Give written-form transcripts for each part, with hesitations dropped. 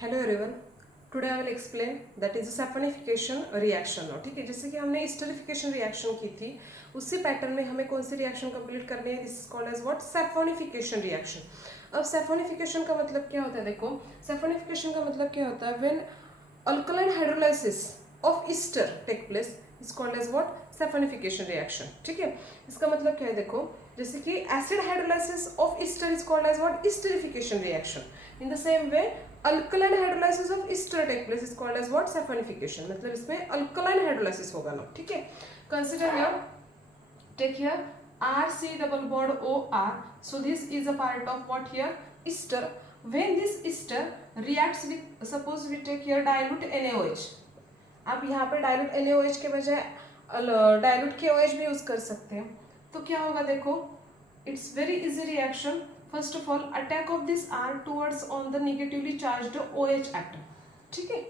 Hello everyone, today I will explain that is a saponification reaction no. ठीक है, जैसे कि हमने स्टरिफिकेशन रिएक्शन की थी उसी पैटर्न में हमें कौन सी रिएक्शन कंप्लीट करनी है। This is called as what, saponification reaction. अब सैफोनिफिकेशन का मतलब क्या होता है, देखो सैफोनिफिकेशन का मतलब क्या होता है, when alkaline hydrolysis of ester take place is called as what, saponification reaction. ठीक है, इसका मतलब क्या है, देखो जैसे कि acid hydrolysis of ester is called as what, esterification reaction. In the same way alkaline hydrolysis of ester take place is called as what, saponification. मतलब इसमें अल्कलाइन हाइड्रोलाइसिस होगा ना। ठीक है, consider here, take here RC double bond OR. So this is a part of what here, ester. When this ester reacts with, suppose we take here dilute NaOH. आप यहाँ पे dilute NaOH के बजाय dilute KOH भी use कर सकते हैं। तो क्या होगा, देखो it's very easy reaction. First of all attack of this R towards on the negatively charged OH atom. ठीक है,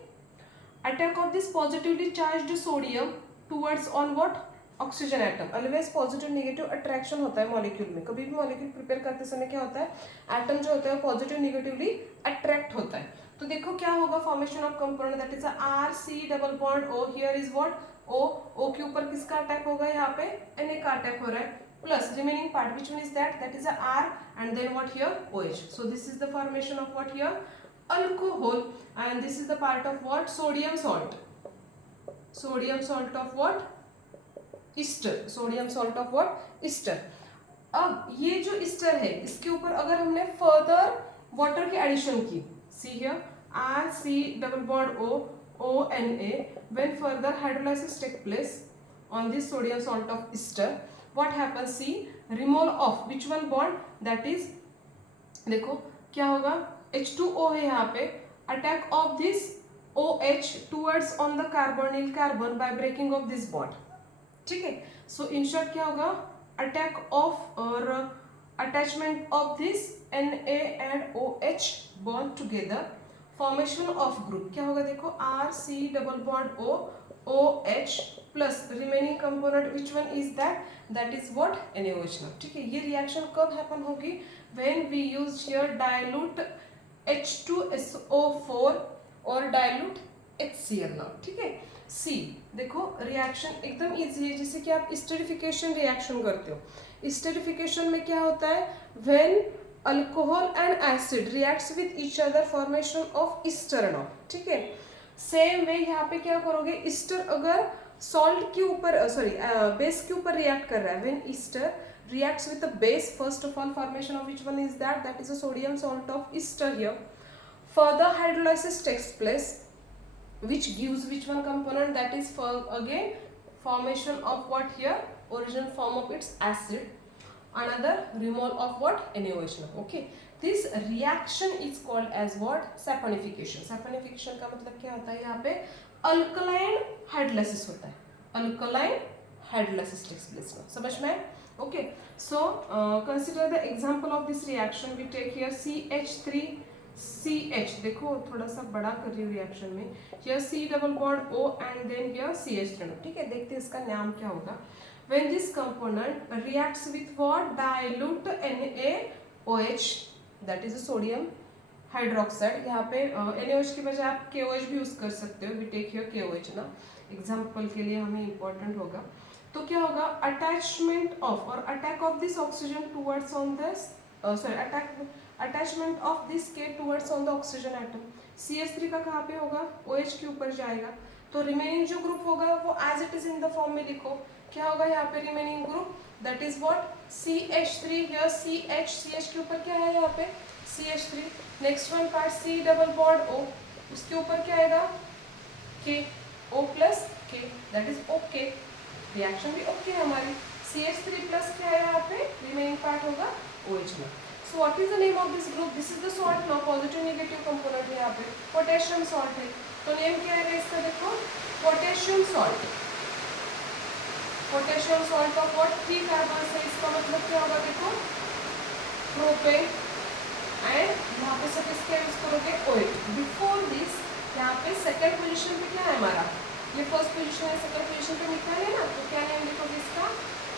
attack of this positively charged sodium towards on what, oxygen atom. Always positive negative attraction होता है molecule में। कभी भी molecule prepare करते समय क्या होता है, एटम जो होता है पॉजिटिव नेगेटिवली अट्रैक्ट होता है। तो देखो क्या होगा, formation of compound that is R C double bond O. Here is what, O. O के ऊपर किसका अटैक होगा, यहाँ पे Na का अटैक हो रहा है, plus remaining part which one is that is r and then what here OH. So this is the formation of what here, alcohol, and this is the part of what, sodium salt. Sodium salt of what, Easter. Sodium salt of what, Easter. अब ये जो Easter है इसके ऊपर अगर हमने further water की addition की, see here R C double bond O O N A, when further hydrolysis take place on this sodium salt of ester, what happens, see removal of which one bond, that is, देखो क्या होगा, H2O है यहाँ पे, attack of this OH towards on the carbonyl carbon by breaking of this bond. ठीक है, so in short क्या होगा, अटैक ऑफ और attachment of this Na and OH bond together, formation of group क्या होगा, देखो R C double bond O OH plus remaining component which one is that is what, NaOH ना। ठीक है, ये रिएक्शन कब हैपन होगी, when we use here dilute H2SO4 और डाइल्यूट HCl ना। ठीक है, सी देखो रिएक्शन एकदम इजी है, जैसे कि आप स्टेरिफिकेशन रिएक्शन करते हो। स्टेरिफिकेशन में क्या होता है, when alcohol and acid reacts with each other, formation of Easter ना। ठीक है, सेम वे यहाँ पे क्या करोगे, ईस्टर अगर सॉल्ट के ऊपर सॉरी बेस के ऊपर रिएक्ट कर रहा है, when Easter reacts with the base, first of all formation of which one is that is a sodium salt of ester here. Further hydrolysis takes place which gives which one component, that is for again formation of what here, original form of its acid, another removal of what, NaOH. Okay, this reaction is called as what, saponification. Saponification का मतलब क्या होता है, यहाँ पे alkaline hydrolysis होता है, alkaline hydrolysis takes place ना। समझ में? Okay, so consider the example of this reaction. We take here CH3CH. देखो थोड़ा सा बड़ा कर रही हूँ रिएक्शन में, here C double bond O and then here CH3. ठीक है, देखते हैं इसका नाम क्या होगा। When this component reacts with what, dilute NaOH, that is a sodium hydroxide. यहाँ पे NaOH की बजाय आप KOH भी यूज कर सकते हो। We take here KOH ना, एग्जाम्पल के लिए हमें इम्पोर्टेंट होगा। तो क्या होगा, अटैचमेंट ऑफ और attack of this oxygen towards on this sorry attachment of this K towards on the oxygen atom. CH3 का कहाँ पे होगा, OH के ऊपर जाएगा, तो रिमेनिंग जो ग्रुप होगा वो as it is in the form में लिखो। क्या होगा यहाँ पे remaining group, that is what, CH3। Here CH के ऊपर क्या है, यहाँ पे CH3। Next one part C double bond O, उसके ऊपर क्या आएगा, K, O plus K, that is okay. Reaction भी ओके है हमारी। CH3 प्लस क्या है यहाँ पे, रिमेनिंग पार्ट होगा OH में। So what is the name of this group, this is the salt ना, पॉजिटिव नेगेटिव कंपोनेंट है यहाँ पे, पोटेशियम सॉल्ट है। तो नेम क्या है इसका, देखो potassium salt. Potassium salt of what, 3 carbon है, इसका मतलब क्या होगा, देखो प्रोपेन एंड यहाँ पे सब इसके यूज करोगे OH। बिफोर दिस यहाँ पे सेकेंड पोजिशन पे क्या है हमारा, ये फर्स्ट पोजीशन है, सेकंड पोजीशन पे मिथाइल है ना, तो क्या नेम लिखोगे इसका,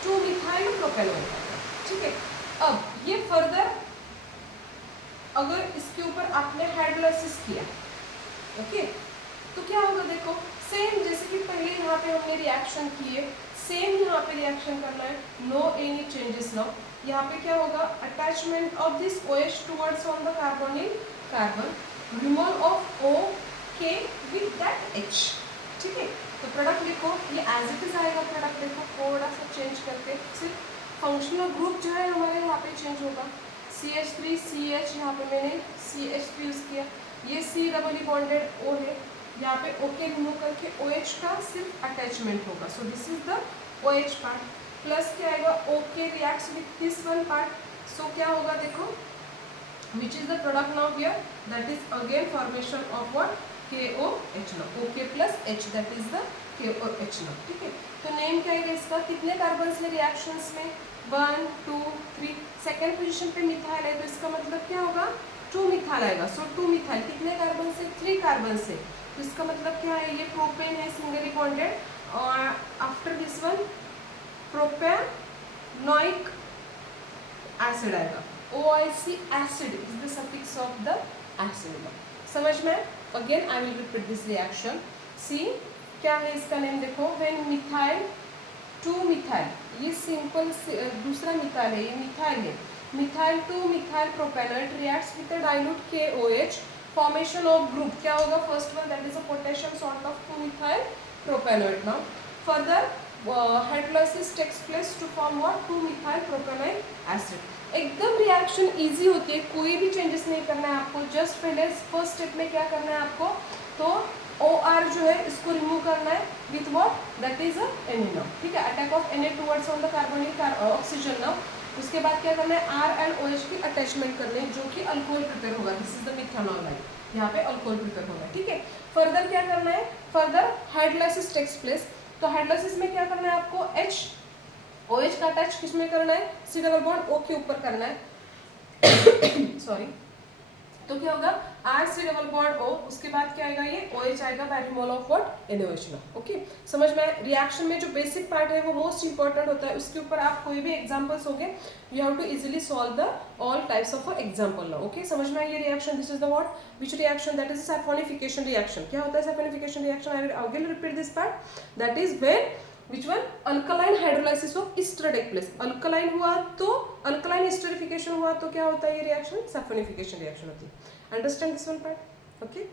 2 मिथाइल प्रोपेनॉल। ठीक है, अब ये फर्दर अगर इसके ऊपर आपने हाइड्रोलाइसिस किया, ओके। तो क्या होगा देखो, सेम जैसे कि पहले यहाँ पे हमने रिएक्शन किए, सेम यहाँ पे रिएक्शन करना है, नो एनी चेंजेस नाउ। यहाँ पे क्या होगा, attachment of this OH towards on the carbonyl carbon, removal of O K with that H, ठीक है। तो प्रोडक्ट लिखो, ये एज इट इज आएगा प्रोडक्ट, देखो थोड़ा सा चेंज करके, सिर्फ फंक्शनल ग्रुप जो है हमारे यहाँ पे चेंज होगा, CH3 CH, यहाँ पे मैंने CH3 यूज किया, ये C डबल बॉन्डेड O है, यहाँ पे OK रिमूव करके OH का सिर्फ अटैचमेंट होगा, so this is the OH part, plus क्या आएगा, OK reacts with this one part, so क्या होगा देखो, which is the product now here, that is again formation of what, KOH now, OK plus H, that is the KOH now, ठीक है। तो name क्या है इसका, कितने कार्बन्स में रिएक्शंस में, 1 2 3, सेकेंड पोजीशन पे मिथाइल है, तो इसका मतलब क्या होगा, 2 मिथाइल आएगा, सो 2 मिथाइल कितने कार्बन से, 3 कार्बन से, तो इसका मतलब क्या है, ये प्रोपेन है सिंगली बॉन्डेड, और after this one propanoic acid आएगा, OIC acid is the suffix of the acid. समझ में, again I will repeat this reaction, see क्या है इसका नेम देखो, व्हेन मिथाइल 2 मिथाइल, ये सिंपल दूसरा मिथाइल है, ये मिथाइल है, methyl 2 methyl propanoate reacts with the dilute KOH, formation of group क्या होगा, first one that is a potassium salt of 2 methyl propanoate. Now further hydrolysis takes place to form what, 2 methyl propanoic acid. एकदम reaction easy होती है, कोई भी changes नहीं करना है आपको, जस्ट पहले फर्स्ट स्टेप में क्या करना है आपको, तो OR जो है इसको रिमूव करना है with what, that is Na, ठीक है, attack of Na towards on the carbonic oxygen now. उसके बाद क्या करना है, R एंड OH की अटैचमेंट करनी है, जो कि अल्कोहल प्रिपेयर होगा, this is the methanol line, यहाँ पे अल्कोहल प्रिपेयर होगा, ठीक है। फर्दर क्या करना है, फर्दर हाइड्रोलाइसिस टेक्स प्लेस, तो हाइड्रोलाइसिस में क्या करना है आपको, OH का अटैच किस में करना है, C डबल बॉन्ड O के ऊपर करना है सॉरी, तो क्या होगा, R C double bond O, उसके बाद क्या आएगा, ये OH आएगा by removal of what, NaOH ना, ओके। समझ में, रिएक्शन में जो बेसिक पार्ट है वो मोस्ट इंपॉर्टेंट होता है, उसके ऊपर आप कोई भी एग्जांपल्स होंगे, you have to easily solve the all types of example ना, ओके। समझ में ये reaction, this is the what, which reaction, that is saponification reaction. क्या होता है saponification reaction, I will again repeat this part, that is when which one, alkaline hydrolysis of ester take place, alkaline हुआ तो alkaline esterification हुआ तो क्या होता है, ये रिएक्शन सैफोनिफिकेशन रिएक्शन होती है। Understand this one part, okay.